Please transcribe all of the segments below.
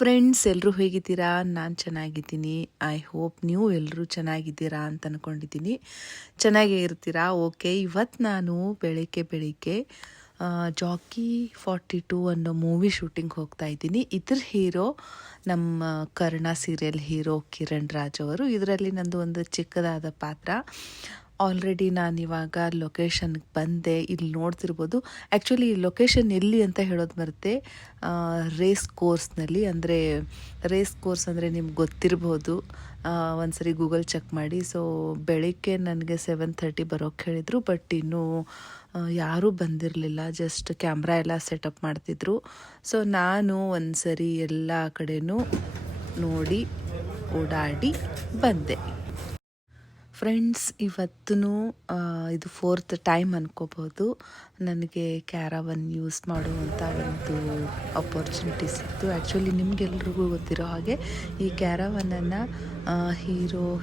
Friends, ಎಲ್ಲರೂ ಹೇಗಿದ್ದೀರಾ? ನಾನು ಚೆನ್ನಾಗಿದ್ದೀನಿ. ಐ ಹೋಪ್ ನೀವು ಎಲ್ಲರೂ ಚೆನ್ನಾಗಿದ್ದೀರಾ ಅಂತ ಅಂದ್ಕೊಂಡಿದ್ದೀನಿ. ಚೆನ್ನಾಗೇ ಇರ್ತೀರಾ. ಓಕೆ, ಇವತ್ತು ನಾನು ಬೆಳಿಗ್ಗೆ ಜಾಕಿ 42 ಅನ್ನೋ ಮೂವಿ ಶೂಟಿಂಗ್ ಹೋಗ್ತಾ ಇದ್ದೀನಿ. ಇದ್ರ ಹೀರೋ ನಮ್ಮ ಕರ್ಣ ಸೀರಿಯಲ್ ಹೀರೋ ಕಿರಣ್ ರಾಜ್ ಅವರು. ಇದರಲ್ಲಿ ನಂದು ಒಂದು ಚಿಕ್ಕದಾದ ಪಾತ್ರ. ಆಲ್ರೆಡಿ ನಾನಿವಾಗ ಲೊಕೇಶನ್ಗೆ ಬಂದೆ. ಇಲ್ಲಿ ನೋಡ್ತಿರ್ಬೋದು. ಆ್ಯಕ್ಚುಲಿ ಈ ಲೊಕೇಶನ್ ಎಲ್ಲಿ ಅಂತ ಹೇಳೋದು ಮರೆತೆ, ರೇಸ್ ಕೋರ್ಸ್ನಲ್ಲಿ. ಅಂದರೆ ರೇಸ್ ಕೋರ್ಸ್ ಅಂದರೆ ನಿಮ್ಗೆ ಗೊತ್ತಿರ್ಬೋದು. ಒಂದ್ಸರಿ ಗೂಗಲ್ ಚೆಕ್ ಮಾಡಿ. ಸೊ ಬೆಳಿಗ್ಗೆ ನನಗೆ 7:30 ಬರೋಕ್ಕೆ ಹೇಳಿದರು. ಬಟ್ ಇನ್ನೂ ಯಾರೂ ಬಂದಿರಲಿಲ್ಲ. ಜಸ್ಟ್ ಕ್ಯಾಮ್ರಾ ಎಲ್ಲ ಸೆಟಪ್ ಮಾಡ್ತಿದ್ರು. ಸೊ ನಾನು ಒಂದ್ಸರಿ ಎಲ್ಲ ಕಡೆನೂ ನೋಡಿ ಓಡಾಡಿ ಬಂದೆ. ಫ್ರೆಂಡ್ಸ್, ಇವತ್ತೂ ಇದು 4th ಟೈಮ್ ಅನ್ಕೋಬೋದು ನನಗೆ ಕ್ಯಾರವನ್ ಯೂಸ್ ಮಾಡುವಂಥ ಒಂದು ಅಪರ್ಚುನಿಟಿ ಸಿಕ್ತು. ಆ್ಯಕ್ಚುಲಿ ನಿಮಗೆಲ್ರಿಗೂ ಗೊತ್ತಿರೋ ಹಾಗೆ ಈ ಕ್ಯಾರವನನ್ನು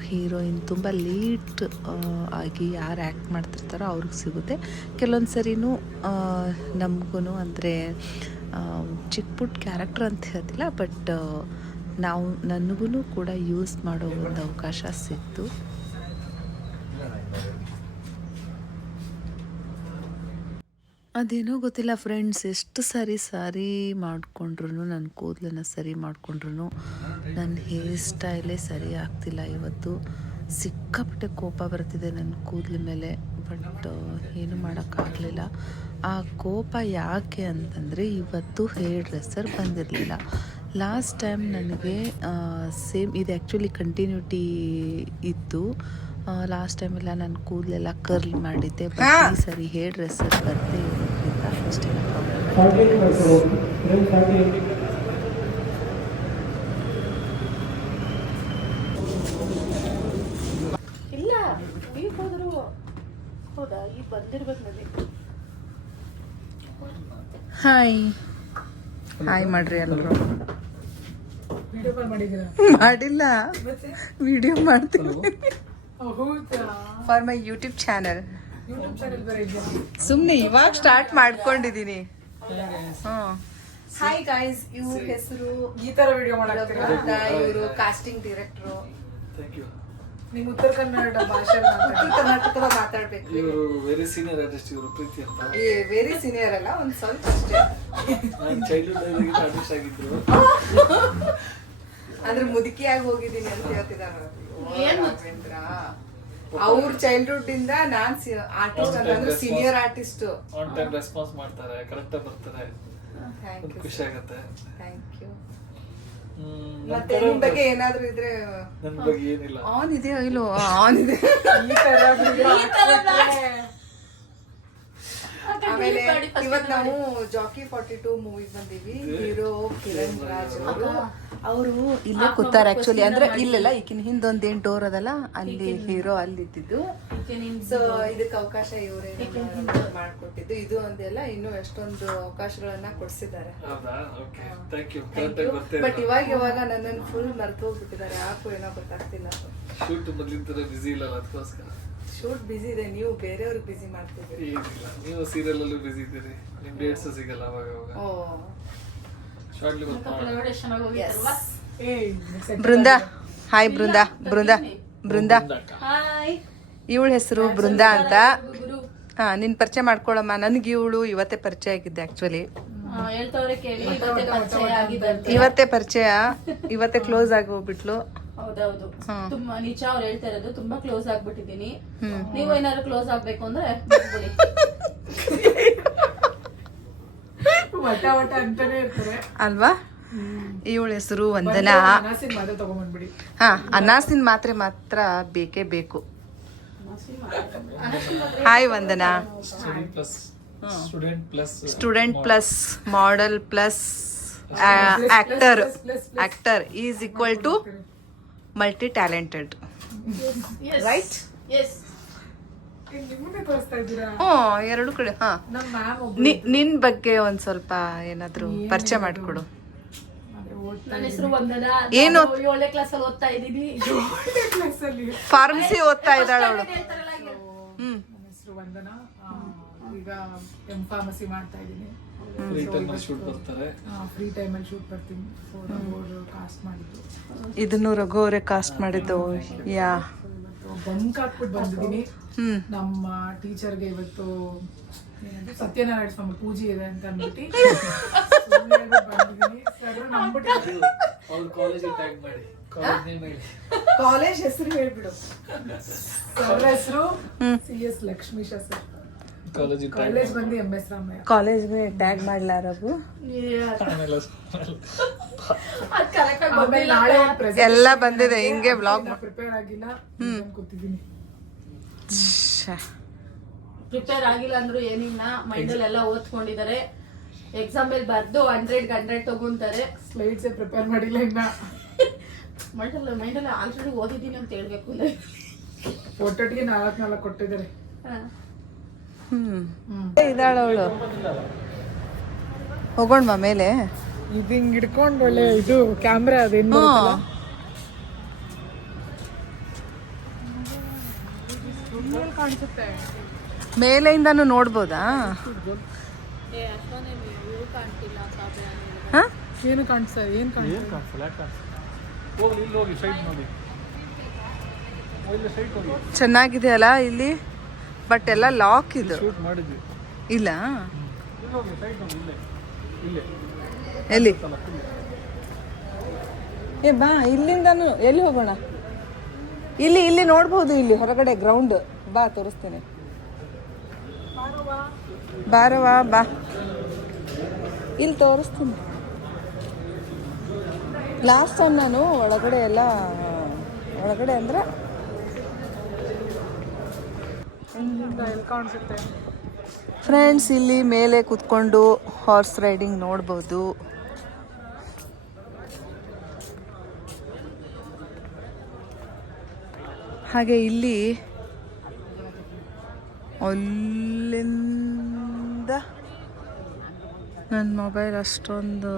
ಹೀರೋಯಿನ್ ತುಂಬ ಲೇಟ್ ಆಗಿ ಯಾರು ಆ್ಯಕ್ಟ್ ಮಾಡ್ತಿರ್ತಾರೋ ಅವ್ರಿಗೆ ಸಿಗುತ್ತೆ. ಕೆಲವೊಂದು ಸರಿನೂ ನಮಗೂ ಅಂದರೆ ಚಿಕ್ಕ ಪುಟ್ಟ ಕ್ಯಾರೆಕ್ಟರ್ ಅಂತ ಹೇಳ್ತಿಲ್ಲ, ಬಟ್ ನನಗೂ ಕೂಡ ಯೂಸ್ ಮಾಡೋ ಒಂದು ಅವಕಾಶ ಸಿಕ್ತು. ಅದೇನೋ ಗೊತ್ತಿಲ್ಲ ಫ್ರೆಂಡ್ಸ್, ಎಷ್ಟು ಸಾರಿ ಮಾಡಿಕೊಂಡ್ರು, ನನ್ನ ಕೂದಲನ್ನು ಸರಿ ಮಾಡಿಕೊಂಡ್ರು ನನ್ನ ಹೇರ್ ಸ್ಟೈಲೇ ಸರಿ ಆಗ್ತಿಲ್ಲ. ಇವತ್ತು ಸಿಕ್ಕಾಪಟ್ಟೆ ಕೋಪ ಬರ್ತಿದೆ ನನ್ನ ಕೂದಲ ಮೇಲೆ. ಬಟ್ ಏನು ಮಾಡೋಕ್ಕಾಗಲಿಲ್ಲ. ಆ ಕೋಪ ಯಾಕೆ ಅಂತಂದರೆ, ಇವತ್ತು ಹೇರ್ ಡ್ರೆಸ್ಸರ್ ಬಂದಿರಲಿಲ್ಲ. ಲಾಸ್ಟ್ ಟೈಮ್ ನನಗೆ ಸೇಮ್ ಇದು ಆ್ಯಕ್ಚುಲಿ ಕಂಟಿನ್ಯೂಟಿ ಇತ್ತು. ಲಾಸ್ಟ್ ಟೈಮೆಲ್ಲ ನಾನು ಕೂದಲೆಲ್ಲ ಕರ್ಲ್ ಮಾಡಿದ್ದೆ. ಬಟ್ ಈ ಸರಿ ಹೇರ್ ಡ್ರೆಸ್ಸರ್ ಬರದೇ ಇರೋದ್ರಿಂದ ಅಷ್ಟೇನು ಪ್ರಾಬ್ಲಮ್ ಇಲ್ಲ. ಈಗ ಹೋದ್ರು ಹೌದಾ, ಈಗ ಬಂದಿರ್ಬೇಕು ನನಗೆ. ಹಾಯ್ ಮಾಡ್ರಿ ಎಲ್ಲರೂ. ಮಾಡಿಲ್ಲ, ವಿಡಿಯೋ ಮಾಡ್ತೀನಿ ಫಾರ್ ಮೈ ಯೂಟ್ಯೂಬ್ ಚಾನಲ್. ಸುಮ್ಮನೆ ಇವಾಗ ಸ್ಟಾರ್ಟ್ ಮಾಡ್ಕೊಂಡಿದ್ದೀನಿ. ಹಾಯ್ ಗೈಸ್, ಇವ್ರ ಹೆಸರು ಈ ತರ ವಿಡಿಯೋ ಮಾಡಾಕ್ತೀರಾ? ಇವರು ಕಾಸ್ಟಿಂಗ್ ಡೈರೆಕ್ಟ್ರು. ನಿಮ್ ಉತ್ತರ ಕನ್ನಡ ಭಾಷೆ ಕರ್ನಾಟಕದ ಮಾತಾಡ್ಬೇಕು. ಇವರು ವೆರಿ ಸೀನಿಯರ್ ಆರ್ಟಿಸ್ಟ್. ಇವರು ಪ್ರೀತಿ ಅಂತ ವೆರಿ ಸೀನಿಯರ್ ಅಲ್ಲ, ಒಂದು ಸ್ವಲ್ಪ ಅಷ್ಟೇ. ನಾನು ಚೈಲ್ಡ್ಹುಡ್ ಆರ್ಟಿಸ್ಟ್ ಆಗಿದ್ರು. ಅಂದ್ರೆ ಮುದುಕಿಯಾಗಿ ಹೋಗಿದ್ದೀನಿ ಅಂತ ಹೇಳ್ತಿದ್ದಾರೆ. ಅವ್ರ ಚೈಲ್ಡ್ಹುಡ್ ಇಂದ ನಾನ್ ಆರ್ಟಿಸ್ಟ್ ಅಂತಂದ್ರೆ senior artist. On time response ಮಾಡ್ತಾರೆ, ಕರೆಕ್ಟ್ ಆಗಿ ಬರ್ತಾರೆ. ಖುಷಿ ಆಗುತ್ತೆ. Thank you. ಮತ್ತೆ ನಿಮ್ ಬಗ್ಗೆ ಏನಾದ್ರೂ ಇದ್ರೆ? ನನ್ನ ಬಗ್ಗೆ ಏನಿಲ್ಲ. ಆನ್ ಇದೆಯೋ ಇಲ್ಲೋ? ಆನ್ ಇದೆ. ಆಮೇಲೆ ಇವತ್ತು ನಾವು ಜಾಕಿ 42 ಮೂವಿಗೆ ಬಂದೀವಿ. ಹೀರೋ ಕಿರಣ್ ರಾಜ್ ಅವರು ಇಲ್ಲೇ ಕೂತಾರೆ. ಆಕ್ಚುಲಿ ಅಂದ್ರೆ ಇಲ್ಲೆಲ್ಲ ಈಗಿನ ಹಿಂದೊಂದೇನು ಡೋರ್ ಅದಲ್ಲ, ಅಲ್ಲಿ ಹೀರೋ ಅಲ್ಲಿದ್ದು. ಸೊ ಇದಕ್ಕೆ ಅವಕಾಶ ಇವರೇ ಮಾಡ್ಕೊಟ್ಟಿದ್ದು. ಇದು ಒಂದೆಲ್ಲ ಇನ್ನೂ ಎಷ್ಟೊಂದು ಅವಕಾಶಗಳನ್ನ ಕೊಡ್ಸಿದ್ದಾರೆ. ಬಟ್ ಇವಾಗ ನನ್ನನ್ನು ಫುಲ್ ಮರ್ತು ಹೋಗ್ಬಿಟ್ಟಿದ್ದಾರೆ. ಯಾಕೋ ಏನೋ ಗೊತ್ತಾಗ್ತಿಲ್ಲ. ಶೂಟ್ ಮೊದಲಿನ ತರ ಬಿಸಿ ಇಲ್ಲ, ಅದಕ್ಕೋಸ್ಕರ. ಶೂಟ್ ಬಿಸಿ ಇದೆ, ನೀವು ಬೇರೆಯವ್ರಿಗೆ ಬಿಸಿ ಮಾಡ್ತಿದ್ದೀರಿ. ನೀವು ಸೀರಿಯಲ್ ಅಲ್ಲೂ ಬಿಸಿ ಇದ್ದೀರಿ. ನಿಮ್ ಡೇಟ್ಸ್ ಸಿಗಲ್ಲ ಅವಾಗ. ಬೃಂದಾ, ಹಾಯ್ ಬೃಂದಾ. ಬೃಂದಾ ಇವಳ ಹೆಸರು ಬೃಂದಾ ಅಂತ. ನಿನ್ ಪರಿಚಯ ಮಾಡ್ಕೊಳಮ್ಮ. ನನ್ಗೆ ಇವಳು ಇವತ್ತೇ ಪರಿಚಯ ಆಗಿದ್ದೆ. ಆಕ್ಚುಲಿ ಇವತ್ತೇ ಪರಿಚಯ, ಇವತ್ತೇ ಕ್ಲೋಸ್ ಆಗಿ ಹೋಗ್ಬಿಟ್ಲು. ಹೌದೌದು, ತುಂಬಾ ನಿಜ. ಅವ್ರು ಹೇಳ್ತಾ ಇರೋದು ತುಂಬಾ ಕ್ಲೋಸ್ ಆಗ್ಬಿಟ್ಟಿದೀನಿ. ನೀವು ಏನಾದ್ರು ಕ್ಲೋಸ್ ಆಗ್ಬೇಕು ಅಂದ್ರೆ ಅಲ್ವಾ? ಇವಳ ಹೆಸರು ವಂದನಾ. ಅನಾಸಿನ್ ಮಾತ್ರ ಬೇಕೇ ಬೇಕು. Hi Vandana. Student plus model plus actor is equal to multi talented, right? ಎರಡು ಕಡೆ. ನಿನ್ ಬಗ್ಗೆ ಒಂದ್ ಸ್ವಲ್ಪ ಏನಾದ್ರು ಪರಿಚಯ ಮಾಡ್ಕೊಡು. ನನ್ನ ಹೆಸರು ವಂದನಾ. ಏನು 7ನೇ ಕ್ಲಾಸ್ ಅಲ್ಲಿ ಓದ್ತಾ ಇದ್ದೀನಿ. ಫಾರ್ಮಸಿ ಓದ್ತಾ ಇದ್ದಾಳ ಅವಳು. ನನ್ನ ಹೆಸರು ವಂದನಾ. ಈಗ ಎಂ ಫಾರ್ಮಸಿ ಮಾಡ್ತಾ ಇದ್ದೀನಿ. ಫ್ರೀ ಟೈಮ್ ಶೂಟ್ ಬರ್ತಾರೆ. ಫ್ರೀ ಟೈಮಲ್ಲಿ ಶೂಟ್ ಬರ್ತೀನಿ. ಸೊ ಅವರು ಕಾಸ್ಟ್ ಮಾಡಿದ್ದು ಇದನ್ನು ರಘು ಅವರೇ ಕಾಸ್ಟ್ ಮಾಡಿದ್ದು. ಯಾ ಬಂಕ್ ಹಾಕ್ಬಿಟ್ಟು ಬಂದಿದ್ದೀನಿ. ನಮ್ಮ ಟೀಚರ್ಗೆ ಇವತ್ತು ಸತ್ಯನಾರಾಯಣ ಸ್ವಾಮಿ ಪೂಜೆ ಇದೆ ಅಂತ ಅಂದ್ಬಿಟ್ಟು ಬಂದಿದ್ದೀನಿ. ಅವ್ರ ಕಾಲೇಜಿಗೆ ಟ್ಯಾಗ್ ಮಾಡಿ, ಕಾಲೇಜ್ ನೇಮ್ ಹೇಳಿ, ಕಾಲೇಜ್ ಹೆಸರು ಹೇಳ್ಬಿಡು. ಸರ್ ಹೆಸರು CS ಲಕ್ಷ್ಮೀಶ ಸರ್. ಕಾಲೇಜ್ ಬಂದು MS ರಾಮಯ್ಯ. ಕಾಲೇಜ್ಗೆ ಟ್ಯಾಗ್ ಮಾಡ್ಲಾ ರಘು? ಆಮೇಲೆ ನಾಳೆ ಎಲ್ಲ ಬಂದಿದೆ ಹಿಂಗೆ ಬ್ಲಾಗ್ ಪ್ರಿಪೇರ್ ಆಗಿಲ್ಲ ಕೂತಿದ್ದೀನಿ. ಪ್ರಿಪೇರ್ ಆಗಿಲ್ಲ ಅಂದ್ರು ಏನಿಲ್ಲ, ಮೈಂಡಲ್ಲಿ ಎಲ್ಲ ಓದ್ಕೊಂಡಿದ್ದಾರೆ. ಎಕ್ಸಾಮ್ ಅಲ್ಲಿ ಬರ್ದು 100ಗೆ 100 ತಗೊಂತಾರೆ. ಸ್ಲೈಡ್ಸ್ ಪ್ರಿಪೇರ್ ಮಾಡಿಲ್ಲ ಇನ್ನ. ಮೈಂಡಲ್ಲಿ ಆಲ್ರೆಡಿ ಓದಿದ್ದೀನಿ ಅಂತ ಹೇಳ್ಬೇಕು. ಒಟ್ಟೊಟ್ಟಿಗೆ 4 ಕೊಟ್ಟಿದ್ದಾರೆ. ಇದಾಳ ಅವಳು. ಹೋಗೋಣ ಮೇಲೆ. ಇದು ಹಿಂಗ್ ಹಿಡ್ಕೊಂಡು ಒಳ್ಳೆ ಇದು ಕ್ಯಾಮ್ರಾ ಅದೇನು ಕಾಣಿಸುತ್ತೆ. ಮೇಲೆಯಿಂದಾನು ನೋಡ್ಬೋದಾ? ಏನು ಕಾಣಿಸ್ತಾ ಏನ್ ಹೋಗ್ಲಿ, ಇಲ್ಲಿ ಹೋಗಿ ಸೈಡ್ ನೋಡಿ, ಇಲ್ಲಿ ಸೈಡ್ ಹೋಗಿ. ಚೆನ್ನಾಗಿದೆ ಅಲ್ಲ ಇಲ್ಲಿ, ಬಟ್ ಎಲ್ಲ ಲಾಕ್ ಇದು. ಶೂಟ್ ಮಾಡಿದ್ವಿ. ಇಲ್ಲ ಇಲ್ಲಿ ಹೋಗಿ ಸೈಡ್ ನೋಡಿ, ಇಲ್ಲೇ ಇಲ್ಲೇ ಎಲ್ಲಿ? ಏ ಬಾ, ಇಲ್ಲಿಂದಾನು ಎಲ್ಲಿ ಹೋಗೋಣ? ಇಲ್ಲಿ ಇಲ್ಲಿ ನೋಡ್ಬೋದು, ಇಲ್ಲಿ ಹೊರಗಡೆ ಗ್ರೌಂಡ್. ಬಾ ತೋರಿಸ್ತೇನೆ, ಬಾರವಾ ಬಾ, ಇಲ್ಲಿ ತೋರಿಸ್ತೀನಿ. ಲಾಸ್ಟ್ ಟೈಮ್ ನಾನು ಒಳಗಡೆ ಎಲ್ಲ, ಒಳಗಡೆ ಅಂದ್ರೆ ಕಾಣಿಸುತ್ತೆ. ಫ್ರೆಂಡ್ಸ್, ಇಲ್ಲಿ ಮೇಲೆ ಕೂತ್ಕೊಂಡು ಹಾರ್ಸ್ ರೈಡಿಂಗ್ ನೋಡ್ಬೋದು. ಹಾಗೆ ಇಲ್ಲಿ ಅಲ್ಲಿಂದ ನನ್ನ ಮೊಬೈಲ್ ಅಷ್ಟೊಂದು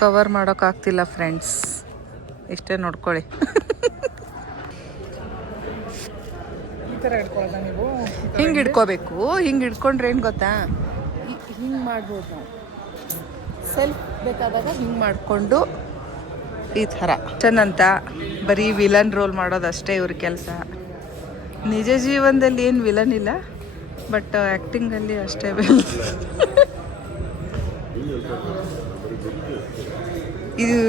ಕವರ್ ಮಾಡೋಕ್ಕಾಗ್ತಿಲ್ಲ ಫ್ರೆಂಡ್ಸ್, ಇಷ್ಟೇ ನೋಡ್ಕೊಳ್ಳಿ. ಈ ಥರ ಹಿಡ್ಕೊಳ್ಳೋದ ನೀವು? ಹಿಂಗೆ ಹಿಡ್ಕೋಬೇಕು. ಹಿಂಗೆ ಹಿಡ್ಕೊಂಡ್ರೆ ಏನು ಗೊತ್ತಾ, ಹಿಂಗೆ ಮಾಡ್ಬೋದು ನಾವು. ಸೆಲ್ಫ್ ಬೇಕಾದಾಗ ಹಿಂಗೆ ಮಾಡಿಕೊಂಡು ಈ ಥರ. ಚೆನ್ನಂತ ಬರೀ ವಿಲನ್ ರೋಲ್ ಮಾಡೋದಷ್ಟೇ ಇವ್ರ ಕೆಲಸ. ನಿಜ ಜೀವನದಲ್ಲಿ ಏನು ವಿಲನ್ ಇಲ್ಲ, ಬಟ್ ಆ್ಯಕ್ಟಿಂಗಲ್ಲಿ ಅಷ್ಟೇ ವಿಲನ್.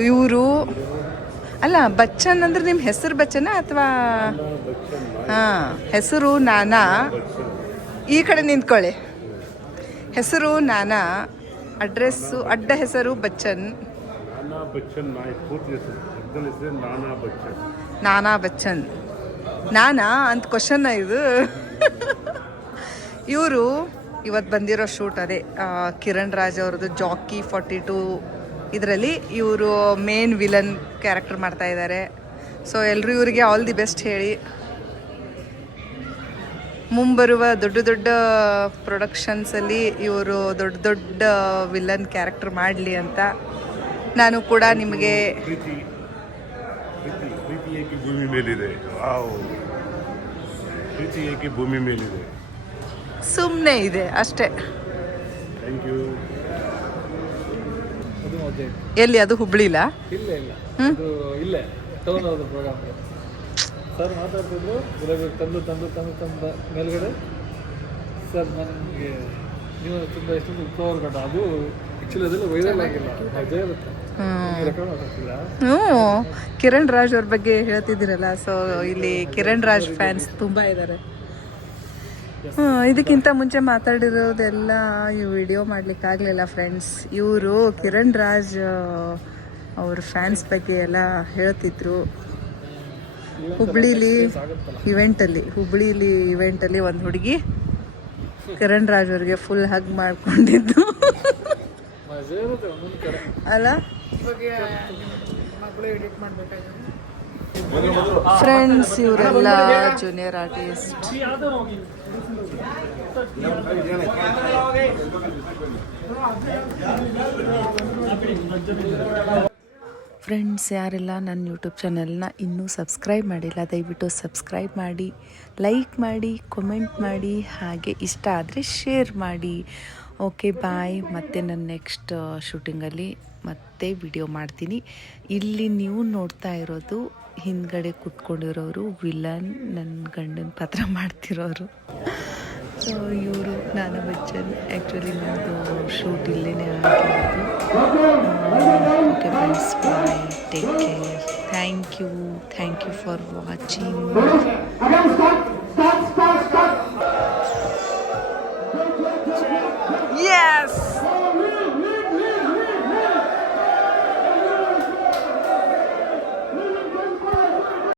ಇವರು ಅಲ್ಲ, ಬಚ್ಚನ್ ಅಂದ್ರೆ ನಿಮ್ಮ ಹೆಸರು ಬಚ್ಚನ ಅಥವಾ? ಹಾಂ, ಹೆಸರು ನಾನಾ. ಈ ಕಡೆ ನಿಂತ್ಕೊಳ್ಳಿ. ಹೆಸರು ನಾನಾ, ಅಡ್ರೆಸ್ಸು ಅಡ್ಡ ಹೆಸರು ಬಚ್ಚನ್. ನಾನಾ ಬಚ್ಚನ್. ನಾನಾ ಅಂತ ಕ್ವಶನ್ನ ಇದು. ಇವರು ಇವತ್ತು ಬಂದಿರೋ ಶೂಟ್ ಅದೇ ಕಿರಣ್ ರಾಜ್ ಅವ್ರದ್ದು ಜಾಕಿ 42 ಇದರಲ್ಲಿ ಇವರು ಮೇನ್ ವಿಲನ್ ಕ್ಯಾರೆಕ್ಟರ್ ಮಾಡ್ತಾ ಇದ್ದಾರೆ. ಸೊ ಎಲ್ಲರೂ ಇವರಿಗೆ ಆಲ್ ದಿ ಬೆಸ್ಟ್ ಹೇಳಿ, ಮುಂಬರುವ ದೊಡ್ಡ ದೊಡ್ಡ ಪ್ರೊಡಕ್ಷನ್ಸಲ್ಲಿ ಇವರು ದೊಡ್ಡ ದೊಡ್ಡ ವಿಲನ್ ಕ್ಯಾರೆಕ್ಟರ್ ಮಾಡಲಿ ಅಂತ ನಾನು ಕೂಡ ನಿಮಗೆ. ಭೂಮಿ ಮೇಲಿದೆ, ಭೂಮಿ ಮೇಲಿದೆ, ಸುಮ್ಮನೆ ಇದೆ ಅಷ್ಟೇ. Thank you. ಅದು ಮದುವೆ ಎಲ್ಲಿ? ಅದು ಹುಬ್ಳಿಲ? ಇಲ್ಲ ಇಲ್ಲ, ಅದು ಇಲ್ಲೇ ಟೌನ್ ಅವ್ರ ಪ್ರೋಗ್ರಾಮ್. ಸರ್ ಮಾತಾಡ್ತಿದ್ರು, ತಂದು ತಂದು ತಂದು ತಂದ ಮೇಲ್ಗಡೆ ಸರ್ ನನಗೆ ನೀವು ತುಂಬ ಇಷ್ಟ ಫ್ಲವರ್ ಗಡ್ಡ. ಅದು ಆ್ಯಕ್ಚುಲಿ ಅದೆಲ್ಲ ವೈರಲ್ ಆಗಿಲ್ಲ, ಅದೇ ಇರುತ್ತೆ. ರೆಕಾರ್ಡ್ ಮಾಡ್ತಿಲ್ಲ. ಕಿರಣ್ ರಾಜ್ ಅವ್ರ ಬಗ್ಗೆ ಹೇಳ್ತಿದ್ದೀರಲ್ಲ, ಸೊ ಇಲ್ಲಿ ಕಿರಣ್ ರಾಜ್ ಫ್ಯಾನ್ಸ್ ತುಂಬ ಇದ್ದಾರೆ. ಇದಕ್ಕಿಂತ ಮುಂಚೆ ಮಾತಾಡಿರೋದೆಲ್ಲ ಈ ವಿಡಿಯೋ ಮಾಡ್ಲಿಕ್ಕಾಗಲಿಲ್ಲ ಫ್ರೆಂಡ್ಸ್. ಇವರು ಕಿರಣ್ ರಾಜ್ ಅವ್ರ ಫ್ಯಾನ್ಸ್ ಬಗ್ಗೆ ಎಲ್ಲ ಹೇಳ್ತಿದ್ರು. ಹುಬ್ಳಿಲಿ ಇವೆಂಟಲ್ಲಿ ಒಂದು ಹುಡುಗಿ ಕಿರಣ್ ರಾಜ್ ಅವ್ರಿಗೆ ಫುಲ್ ಹಗ್ ಮಾಡ್ಕೊಂಡಿದ್ದು ಅಲ್ಲ ಫ್ರೆಂಡ್ಸ್. ಇವರೆಲ್ಲ ಜೂನಿಯರ್ ಆರ್ಟಿಸ್ಟ್. ಫ್ರೆಂಡ್ಸ್, ಯಾರೆಲ್ಲ ನನ್ನ ಯೂಟ್ಯೂಬ್ ಚಾನಲ್ನ ಇನ್ನೂ ಸಬ್ಸ್ಕ್ರೈಬ್ ಮಾಡಿಲ್ಲ, ದಯವಿಟ್ಟು ಸಬ್ಸ್ಕ್ರೈಬ್ ಮಾಡಿ, ಲೈಕ್ ಮಾಡಿ, ಕಮೆಂಟ್ ಮಾಡಿ, ಹಾಗೆ ಇಷ್ಟ ಆದರೆ ಶೇರ್ ಮಾಡಿ. Okay bye. ಮತ್ತೆ ನನ್ನ ನೆಕ್ಸ್ಟ್ ಶೂಟಿಂಗಲ್ಲಿ ಮತ್ತೆ ವಿಡಿಯೋ ಮಾಡ್ತೀನಿ. ಇಲ್ಲಿ ನೀವು ನೋಡ್ತಾ ಇರೋದು ಹಿಂದ್ಗಡೆ ಕೂತ್ಕೊಂಡಿರೋರು ವಿಲನ್, ನನ್ನ ಗಂಡನ ಪಾತ್ರ ಮಾಡ್ತಿರೋರು. ಸೊ ಇವರು ನಾನಾ ಬಚ್ಚನ್. ಆ್ಯಕ್ಚುಲಿ ನಮ್ಮದು ಶೂಟ್ ಇಲ್ಲೇ ಆಗಿರೋದು. Okay friends, bye, take care. Thank you for watching.